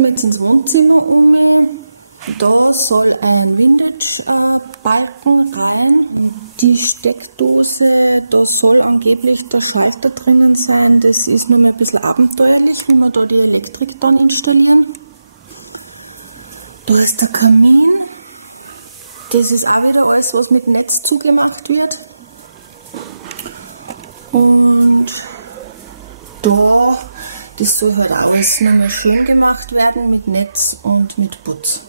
schalten wir jetzt ins Wohnzimmer um. Da soll ein Windage-Balken rein. Die Steckdose, da soll angeblich der Schalter drinnen sein. Das ist nur ein bisschen abenteuerlich, wie wir da die Elektrik dann installieren. Da ist der Kamin. Das ist auch wieder alles, was mit Netz zugemacht wird. Und da, das soll halt alles noch mal schön gemacht werden mit Netz und mit Putz.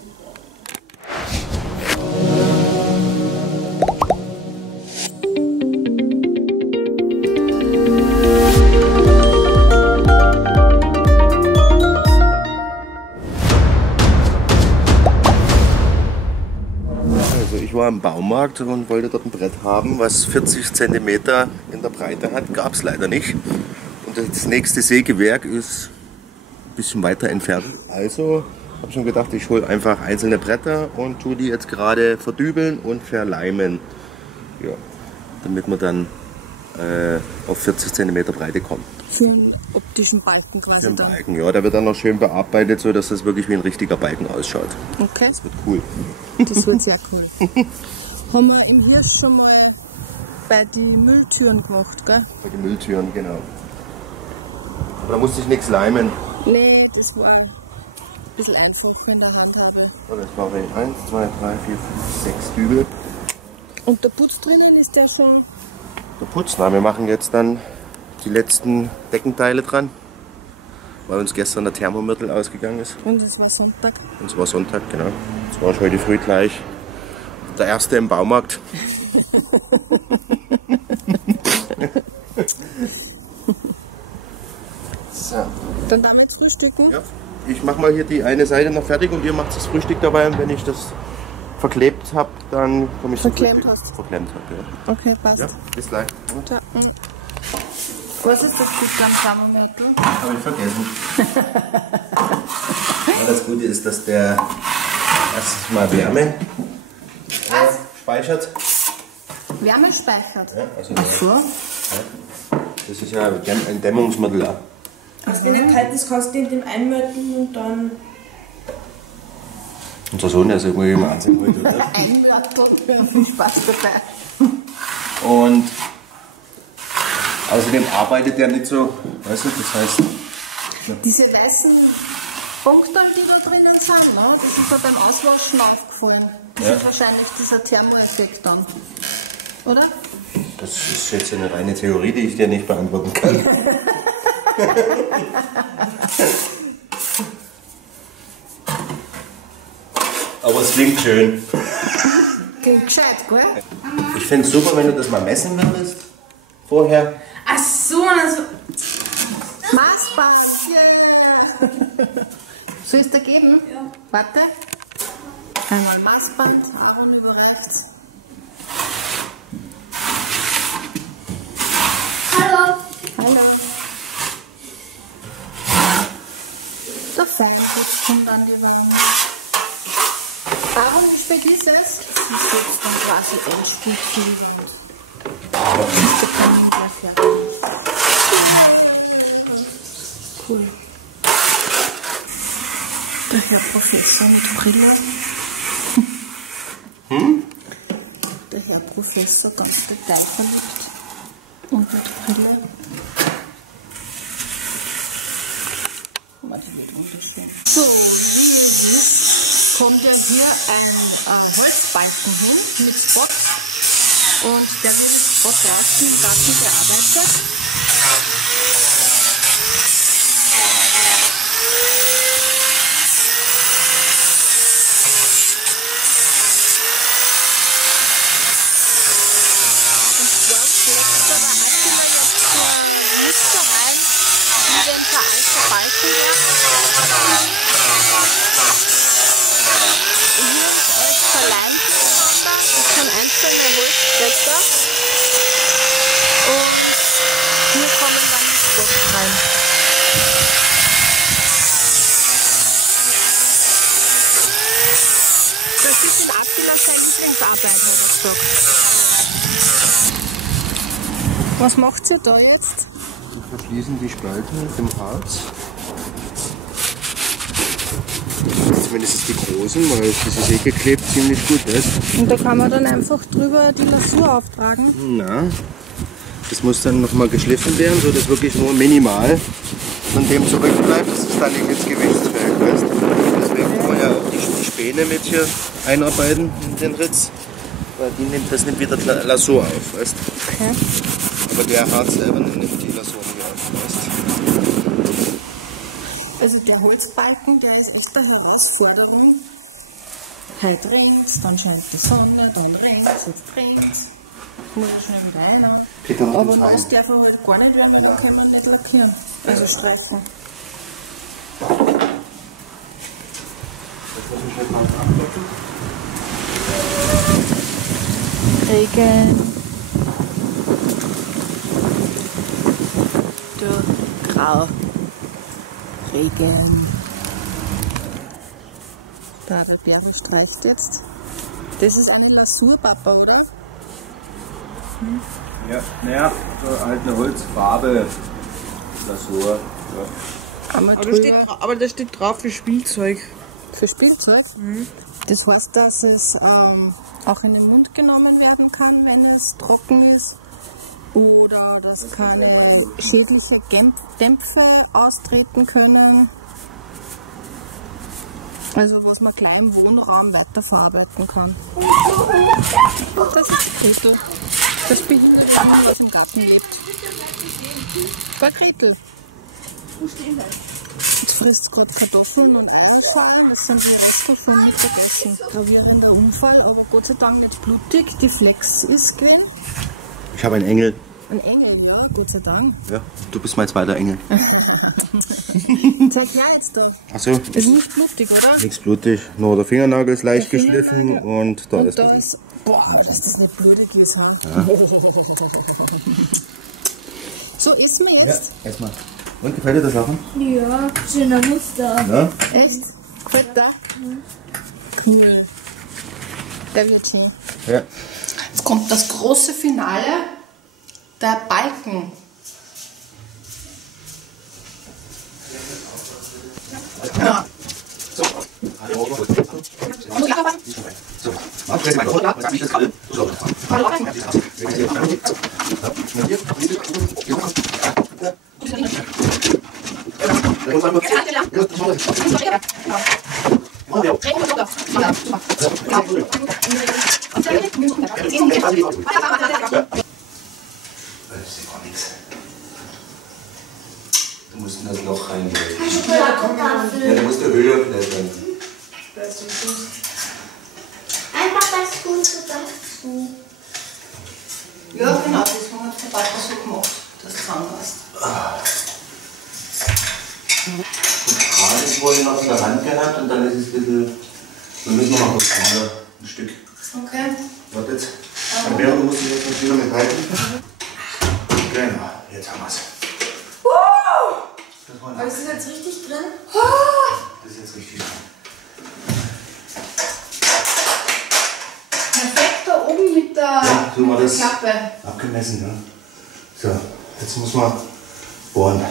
Ich war im Baumarkt und wollte dort ein Brett haben, was 40 cm in der Breite hat. Gab es leider nicht. Und das nächste Sägewerk ist ein bisschen weiter entfernt. Also habe ich schon gedacht, ich hole einfach einzelne Bretter und tue die jetzt gerade verdübeln und verleimen. Ja, damit wir dann auf 40 cm Breite kommen. Für einen optischen Balken quasi. Für einen Balken, ja. Der wird dann noch schön bearbeitet, so dass das wirklich wie ein richtiger Balken ausschaut. Okay. Das wird cool. Das wird sehr cool. Haben wir in Hirsch schon mal bei den Mülltüren gemacht, gell? Bei den Mülltüren, genau. Aber da musste ich nichts leimen. Nee, das war ein bisschen einfacher in der Handhabe. So, das brauche ich 1, 2, 3, 4, 5, 6 Dübel. Und der Putz drinnen ist der schon? Der Putz, na, wir machen jetzt dann die letzten Deckenteile dran, weil uns gestern der Thermomörtel ausgegangen ist. Und es war Sonntag. Und es war Sonntag, genau. Es war heute früh gleich der erste im Baumarkt. So. Dann damit frühstücken? Ja, ich mache mal hier die eine Seite noch fertig und ihr macht das Frühstück dabei. Und wenn ich das verklebt habe, dann komme ich zum Frühstück. Verklemmt habe, ja. Okay, passt. Ja, bis gleich. Ja. Was ist das Gute am Thermomörtel? Habe ich vergessen. Ja, das Gute ist, dass der erstens mal Wärme speichert. Wärme speichert? Ja, also ach so. Ja, das ist ja ein Dämmungsmittel auch. Also wenn er kalt ist, kannst du in dem einmörteln und dann... Unser Sohn, der ist irgendwie im Ansehen heute, oder? Einmörteln, viel Spaß dabei. Und außerdem arbeitet der nicht so, weißt du, das heißt... Ja. Diese weißen Punkte, die da drinnen sind, ne? Das ist da beim Auswaschen aufgefallen. Das ist wahrscheinlich dieser Thermoeffekt dann, oder? Das ist jetzt eine reine Theorie, die ich dir nicht beantworten kann. Aber es klingt schön. Klingt gescheit, gell? Ich finde es super, wenn du das mal messen würdest. Vorher. Ach so, also... Maßband, yeah. Soll ich es dir geben? Ja. Warte. Einmal Maßband, Arm über rechts. Hallo! Hallo. Der Feinputz kommt an die Wange. Warum nicht vergiss es? Das ist jetzt dann quasi endgültig und da kann man gleich heran. Cool. Der Herr Professor mit Brille. Der Herr Professor ganz detailverliebt und mit Brille. Das wird wunderschön. So, wie ihr seht, kommt ja hier ein Holzbalken hin mit Spot und der wird jetzt Spot draußen im Garten bearbeitet. Und zwar schlägt da der Attila Lichter rein, die den Balken werden. Hier ist verleimt miteinander, das sind einzelne Holzblätter und hier kommen dann die Spots rein. Das ist in Attila seine Lieblingsarbeit, hat er gesagt. Was macht ihr da jetzt? Wir verschließen die Spalte mit dem Harz. zumindest die großen, weil das ist eh geklebt ziemlich gut ist. Und da kann man dann einfach drüber die Lasur auftragen? Na, das muss dann nochmal geschliffen werden, sodass wirklich nur minimal von dem zurückbleibt. Das ist dann nicht ins Gewichtswerk, weißt du. Deswegen kann man ja auch die Späne mit hier einarbeiten in den Ritz, weil das nimmt wieder Lasur auf, weißt du. Okay. Aber der Harz selber nimmt die Lasur nicht auf, weißt du. Also der Holzbalken, der ist echt eine Herausforderung. Heute regnet dann scheint die Sonne, dann regnet es, jetzt regnet es. Muss ich schnell wieder rein. Aber nass darf er halt gar nicht werden, dann kann man nicht lackieren. Also streifen. Regen. Du Grau. Regen. Der Bäre streift jetzt. Das ist eine Lasurpapa, oder? Ja, naja, so halt eine Holzfarbe, Lasur. Ja. Aber da steht drauf für Spielzeug. Für Spielzeug? Mhm. Das heißt, dass es auch in den Mund genommen werden kann, wenn es trocken ist. Oder dass keine schädliche Dämpfe austreten können. Also was man gleich im Wohnraum weiterverarbeiten kann. Das ist Gretel. Das behindert jemand, was im Garten lebt. Bei Gretel. Jetzt frisst gerade Kartoffeln und Eischalen. Das sind die Reste vom Mittagessen. Gravierender Unfall, aber Gott sei Dank nicht blutig. Die Flex ist gewesen. Ich habe einen Engel. Ein Engel, ja, Gott sei Dank. Ja, du bist mein zweiter Engel. Zeig her jetzt da. Achso. Ist nicht blutig, oder? Nichts blutig, nur der Fingernagel ist leicht geschliffen und da Und ist da das. ist. Boah, dass das nicht blutig ist. Ja. So, essen wir jetzt. Ja, erstmal. Und gefällt dir das Lachen? Ja, schöner Muster. Ja? Echt? Gefällt da? Cool. Der wird schön. Ja. Jetzt kommt das große Finale. Der Balken. Ja. So. Du musst in das Loch reingehen. Ja, da musst du höher blättern. Einfach das Gute dazu. Ja, genau, das haben wir zum Beispiel so gemacht. Das Zahnpast. Gerade vorhin noch in der Hand gehabt und dann ist es ein bisschen. Wir müssen noch mal kurz runter, ein Stück. Okay. Warte jetzt. Dann wäre du musst jetzt noch wieder mit halten. Genau, jetzt haben wir es. Aber ist das jetzt richtig drin? Das ist jetzt richtig drin. Perfekt da oben mit der, So war das Klappe. abgemessen. Ne? So, jetzt muss man bohren.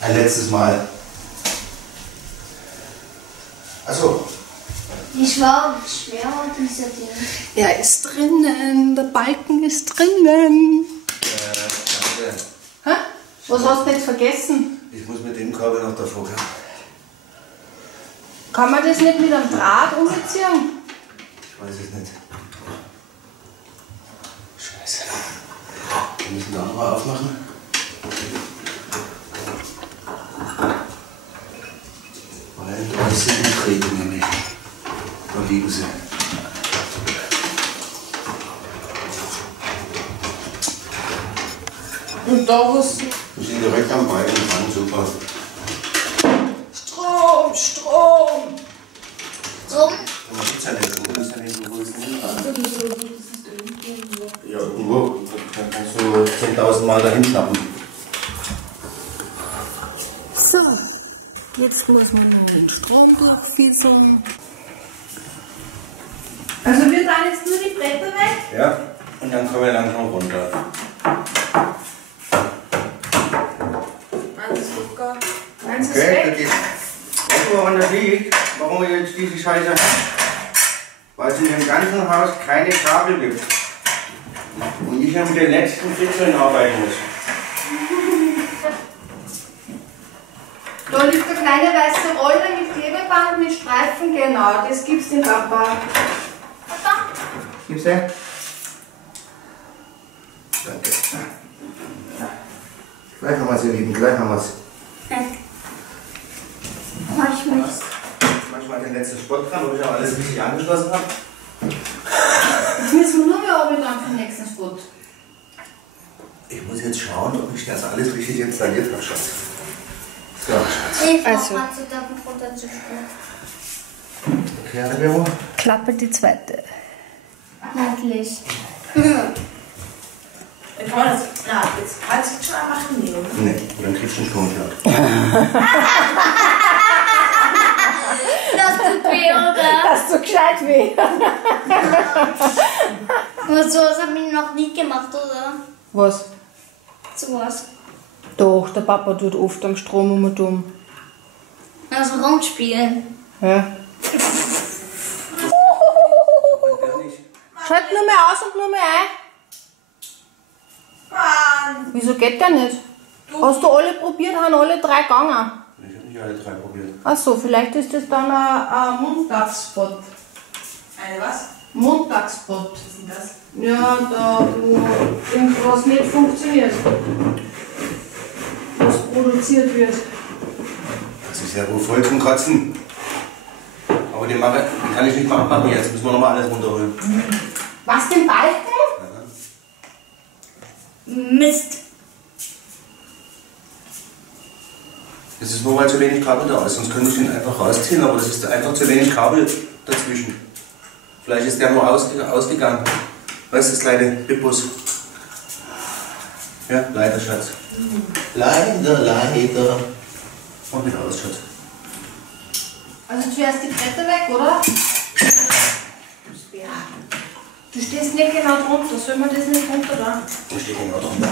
Ein letztes Mal. Achso. Wie schwer war dieser Ding? Er ist drinnen, der Balken ist drinnen. Danke. Hä? Was hast du jetzt vergessen? Ich muss mit dem Kabel noch davor kommen. Kann man das nicht mit einem Draht umziehen? Ich weiß es nicht. Scheiße. Wir müssen da nochmal aufmachen. Weil da sind die Drähte nämlich. Da liegen sie. Und da ist Wir sind direkt am Balken dran, super. Strom, Strom. Drum. Man sieht es ja nicht, du musst ja nicht so groß Ja, irgendwo. Dann kannst du 10.000 Mal dahin schnappen. So, jetzt muss man noch den Strom durchfieseln. Also wir dann jetzt nur die Bretter weg? Ja, und dann kommen wir langsam runter. Eins ist locker. Eins ist Okay, da weg. geht's. du, woran das liegt? Warum wir jetzt diese Scheiße haben? Weil es in dem ganzen Haus keine Kabel gibt. Und ich mit den letzten Fitzeln arbeiten muss. Da liegt eine kleine weiße Rolle mit Klebeband mit Streifen, genau, das gibt's dem Papa. Gib's her? Danke. Gleich haben wir es, ihr Lieben, gleich haben wir es. Manchmal den letzten Spot dran, wo ich auch alles richtig angeschlossen habe. Jetzt müssen wir nur mehr oben dann für den nächsten Spot. Ich muss jetzt schauen, ob ich das alles richtig installiert habe, Schatz. So, Schatz. Ich Also. brauche zu davon runterzustellen. Okay, Rebero. Klappe die zweite. Endlich. Jetzt kann man das. Na, jetzt kannst du schon mal machen, nee, oder? Nee, dann kriegst du einen Stromschlag. Das tut weh, oder? Das tut gescheit weh. Und sowas haben wir noch nie gemacht, oder? Was? Sowas. Doch, der Papa tut oft am Strom um. Also rumspielen. Ja. Schalt nur mehr aus und nur mehr ein. Mann! Wieso geht der nicht? Hast du alle probiert, haben alle 3 gegangen? Ich habe nicht alle 3 probiert. Achso, vielleicht ist das dann ein Montagsspot. Eine was? Montagsspot. Was ist denn das? Ja, da wo irgendwas nicht funktioniert. Was produziert wird. Das ist ja wohl voll zum Kotzen. Aber den kann ich nicht mal abmachen jetzt. Müssen wir nochmal alles runterholen. Was, den Balken? Mist. Das ist nur, weil zu wenig Kabel da ist. Sonst könnte ich den einfach rausziehen, aber das ist einfach zu wenig Kabel dazwischen. Vielleicht ist der nur ausgegangen. Weißt du, das kleine Bippus. Ja, leider, Schatz. Leider. Mach wieder aus, Schatz. Also zuerst die Bretter weg, oder? Du stehst nicht genau drunter, soll man das nicht runter da? Ich stehe genau drunter.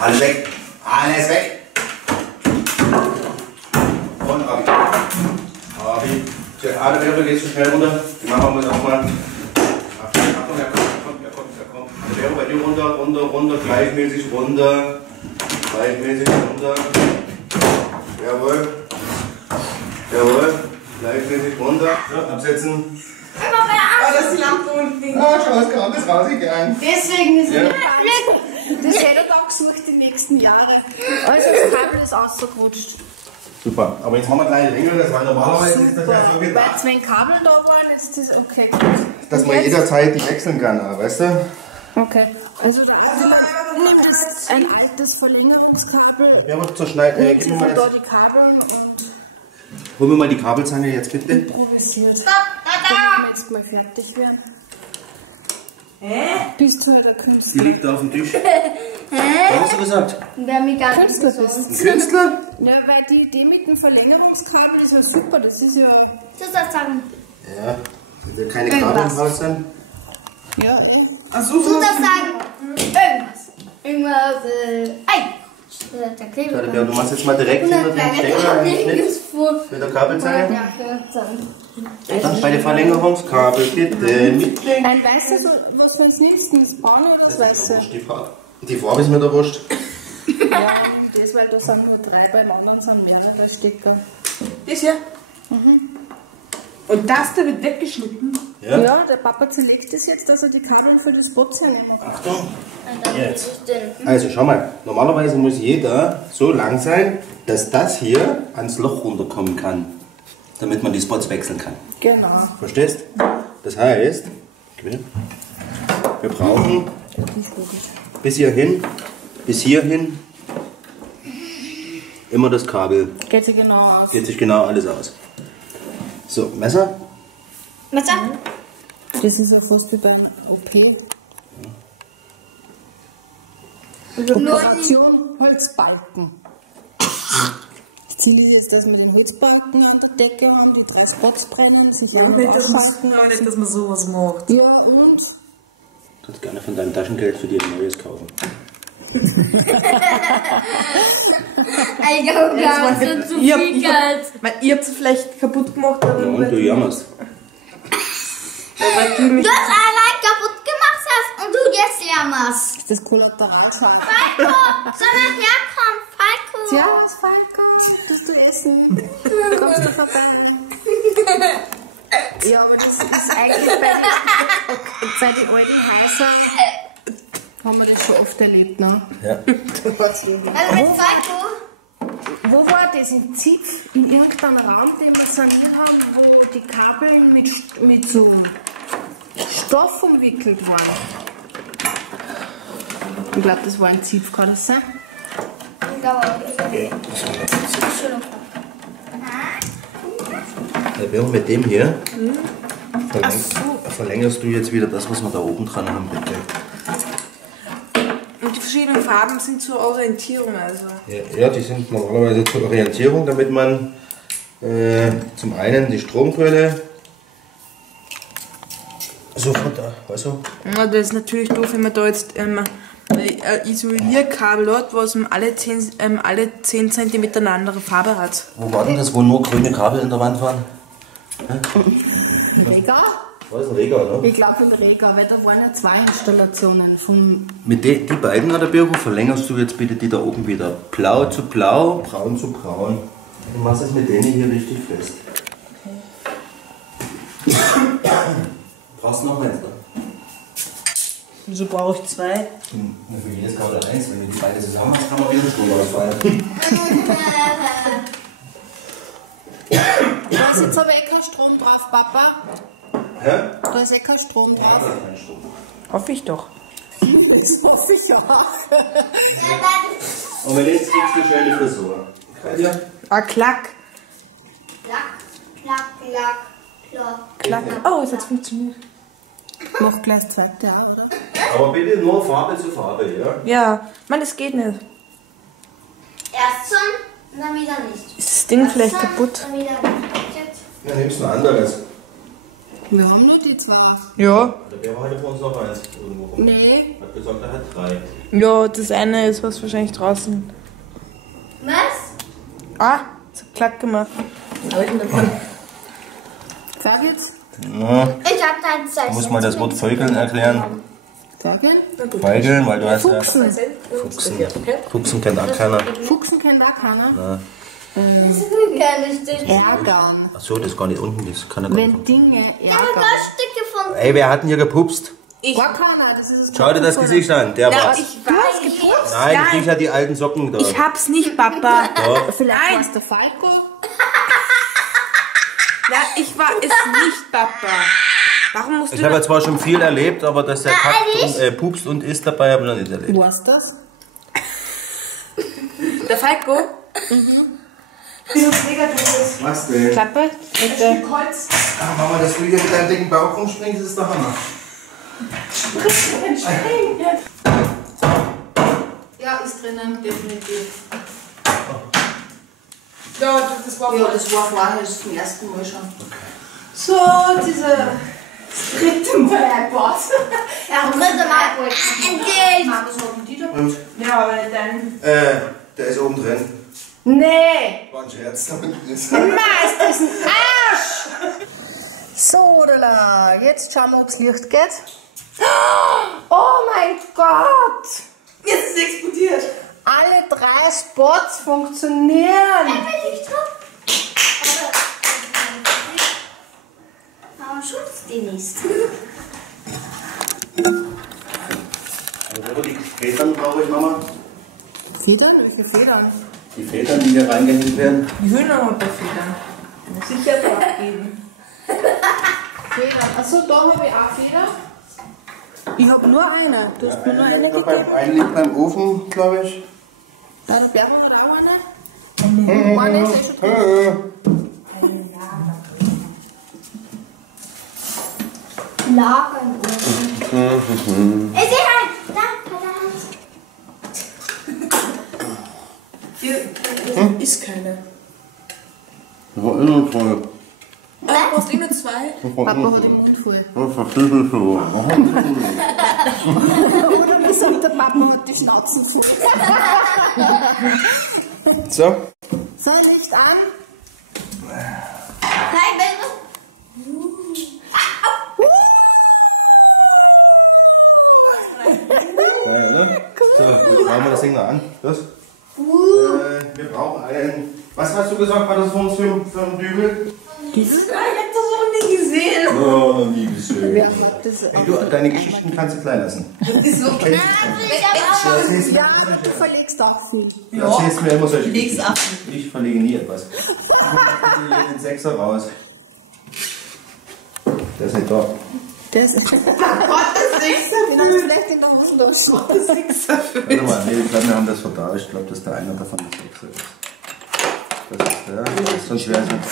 Alles weg. Alles weg. Und Abi. Der Adewerbe geht zu schnell runter. Die machen wir auch mal. Achtung, er kommt. Adewerbe bei dir runter, gleichmäßig runter. Jawohl. Gleichmäßig runter. So, absetzen. Das ist die Lampe unten. Oh, schau, das Kabel ist rausgegangen. Deswegen ist Ja. Das hätte er dann gesucht die nächsten Jahre. Also das Kabel ist rausgerutscht. Super, aber jetzt haben wir gleich länger, das war normalerweise ist das ja so Weil gedacht, wenn Kabel da waren, ist das okay. dass man jederzeit die wechseln kann, weißt du? Okay. Also da nimmt es ein altes Verlängerungskabel. Ja, aber zur Schneiden, Nimmt gib sie mir mal von da das. die Kabeln und Hol mir mal die Kabelzange jetzt bitte. improvisiert. Damit wir jetzt mal fertig werden. Bist du der Die Künstler? liegt da auf dem Tisch. Was hast du gesagt? Wer mich gar nicht Künstler gesund. bist. Ein Künstler? Ja, weil die Idee mit dem Verlängerungskabel ist ja super. Das ist ja... Du sollst sagen. Ja, sind ja keine Kabel im Haus sein. Ja, Du sollst sagen. Irgendwas. Ei. Der Warte, Klebeband. ja, du machst jetzt mal direkt hinter dem Stecker einen Schnitt mit der Kabelzange. Dann bei der Verlängerungskabel bitte mitdenken. ein weißes, was du als nimmst, das braune oder das weiße? Die Farbe. Die Farbe ist mir da wurscht. Ja, das, weil da sind nur 3, beim anderen sind mehr, nicht als Stecker. Das hier? Und das da wird weggeschnitten. Ja? Ja, der Papa zerlegt das jetzt, dass er die Kabel für das Boot hernehmen kann. Achtung. Jetzt. Also schau mal, normalerweise muss jeder so lang sein, dass das hier ans Loch runterkommen kann, damit man die Spots wechseln kann. Genau. Verstehst? Das heißt, wir brauchen bis hierhin immer das Kabel. Geht sich genau aus. Geht sich genau alles aus. So, Messer. Messer? Das ist ja fast wie bei einer OP. Operation Holzbalken. Das Ziel ist jetzt, dass wir den Holzbalken an der Decke haben, die 3 Spots brennen, sich Nicht, dass man sowas macht. Ja, und? Du kannst gerne von deinem Taschengeld für dir ein neues kaufen. Ich glaube, wir haben schon zu viel Geld. Ihr habt es vielleicht kaputt gemacht. Aber Und du jammerst. Du hast allein kaputt gemacht hast und du jetzt jammerst. Ist das Kollateralschaden? Falco, soll er herkommen? Falco. Servus, Falco. Willst du essen? Kommst du vorbei? Ja, aber das ist eigentlich bei den alten Häusern haben wir das schon oft erlebt, ne? Ja. Also mit Falco. Wo war das? In Zipf? In irgendeinem Raum, den wir saniert haben, wo die Kabel mit so Stoff umwickelt waren. Ich glaube, das war ein Zipf, kann das sein? Ich glaube auch. Ja, mit dem hier verlängerst du jetzt wieder das, was wir da oben dran haben, bitte. Und die verschiedenen Farben sind zur Orientierung, also. Ja, die sind normalerweise zur Orientierung, damit man zum einen die Stromquelle sofort da, weißt du? Ja, das ist natürlich doof, wenn man da jetzt ein Isolierkabel hat, was alle 10 cm eine andere Farbe hat. Wo war denn das, wo nur grüne Kabel in der Wand waren? Rega? War das ein Rega, oder? Ich glaube im Rega, weil da waren ja 2 Installationen vom. Mit die beiden, oder Birko, verlängerst du jetzt bitte die da oben wieder. Blau zu blau, braun zu braun. Du machst es mit denen hier richtig fest. Brauchst du noch eins da? Wieso brauche ich 2? Für jedes kann man dann eins. Wenn du die beiden zusammen hast, kann man wieder Strom ausfallen. Da ist jetzt aber eh kein Strom drauf, Papa. Hä? Da ist eh kein Strom drauf. Kein Strom. Hoffe ich doch. Das hoffe ich auch. Und wenn jetzt kriegst du schöne Frisur. Ja. Ah, klack. Klack. Oh, es hat funktioniert. Mach gleich das zweite auch, oder? Aber bitte nur Farbe zu Farbe, ja? Ja, Mann, das geht nicht. Erst schon, dann wieder nicht. Ist das Ding vielleicht Erst kaputt? Dann wieder nicht. Dann nimmst du ein anderes. Wir haben nur die 2. Ja. Der Bär war heute vor uns noch eins. Irgendwo. Nee. Hat gesagt, er hat 3. Ja, das eine ist was wahrscheinlich draußen. Was? Ah, es hat klack gemacht. Sag jetzt. Ja, Ich hab dein Zeichen. muss mal das Wort Vögeln erklären. Sag ihn. Vögeln, weil du hast ja... Fuchsen. Fuchsen kennt auch keiner. Fuchsen kennt auch keiner. Kann ich dich. Ärgern. Achso, das ist gar nicht unten, das kann er gar nicht. Wenn Dinge Ich habe ärgern. Stücke von. Ey, wer hat denn hier gepupst? Gar keiner. Das ist Schau dir das Gesicht an, der war's. Ich weiß. Nein, du kriegst ja die alten Socken da. Ich hab's nicht, Papa. Vielleicht war es der Falco. Ja, ich war es nicht, Papa. Warum musst Ich du habe ja das? zwar schon viel erlebt, aber dass der kackt und pupst und isst dabei, habe ich noch nicht erlebt. Wo ist das? Der Falco? Was denn? Klappe? Bitte. Ach, Mama, dass du hier mit deinem dicken Bauch rumspringst, ist der Hammer. Ja, ist drinnen, definitiv. Ja, das war Ja, das war vorher zum ersten Mal schon. so, dieser dritte Mal Boss. Ja, dritte Mal. Endlich. Mama, was haben die da? Und, Ja, weil dann. der ist oben drin. Nee. War ein Scherz, da unten ist Meister ist ein Arsch. So, da. Jetzt schauen wir, ob das Licht geht. Oh mein Gott. Jetzt ist es explodiert. Alle 3 Spots funktionieren. Warum schützt die nicht? Also, die Federn brauche ich, Mama. Federn? Welche Federn? Die Federn, die hier reingehängt werden. Die Hühner haben ein paar Federn. Muss ich ja drauf geben. Federn. Achso, da habe ich auch Federn. Ich habe nur eine. Du hast mir nur eine gegeben. Einen liegt beim Ofen, glaube ich. Ja, der Berber hat auch eine. Eine ist eh schon drin. Lagern. Ich sehe einen. Da. Hier ist keine. Das war immer voll. Was? brauchst du nur 2. Papa hat den Mund voll. Das verstehe ich so. Oder wie sagt der Papa hat die Schnauze voll. So, So, Licht an. Nein, wenn du. geil, oder? So, jetzt machen wir das Ding mal an. Los. Wir brauchen einen. Was hast du gesagt, war das für uns für ein Dübel? Ich hab das noch nie gesehen. Oh, noch nie gesehen. Wer hat das Hey, du, deine Geschichten kannst du klein lassen. Ich hab auch schon. Ja, du verlegst auch viel. Du erzählst mir immer solche leg's Geschichten. ab. Ich verlege nie etwas. Ich lege den Sechser raus. Der ist nicht da. Der ist. Den hast du vielleicht in der Hosentasche. Warte mal, nee, ich glaube, wir haben das vertauscht. Ich glaube, dass der einer davon der Sechser ist. Das ist der. Sonst wäre es nicht.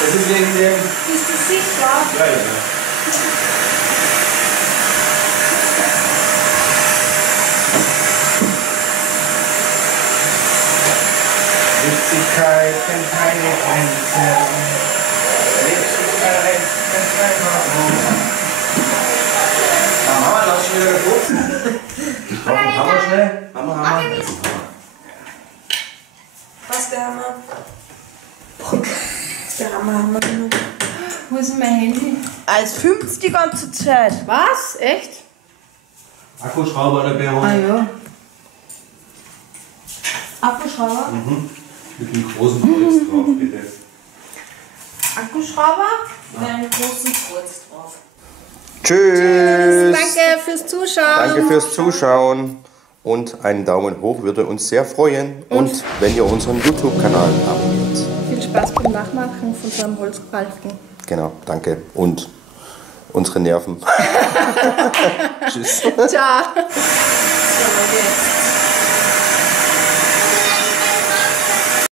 Das ist wegen dem. Bist du sicher? Ja, ja. Wichtigkeit kennt keine Grenzen. Wichtigkeit kennt keine Grenzen. Mama, lass schon wieder geguckt. Ich brauche einen Hammer schnell. Hammer. Was ist der Hammer? Der Hammer genug. Wo ist mein Handy? Als 50 die ganze Zeit. Was? Echt? Akkuschrauber dabei holen. Ah ja. Akkuschrauber? Mit einem großen Kreuz drauf, bitte. Akkuschrauber? Mit einem großen Kreuz drauf. Tschüss. Danke fürs Zuschauen. Danke fürs Zuschauen. Und einen Daumen hoch würde uns sehr freuen. Und wenn ihr unseren YouTube-Kanal abonniert. Viel Spaß beim Nachmachen von so einem Holzbalken. Genau, danke. Und unsere Nerven. Tschüss. Ciao. So, jetzt.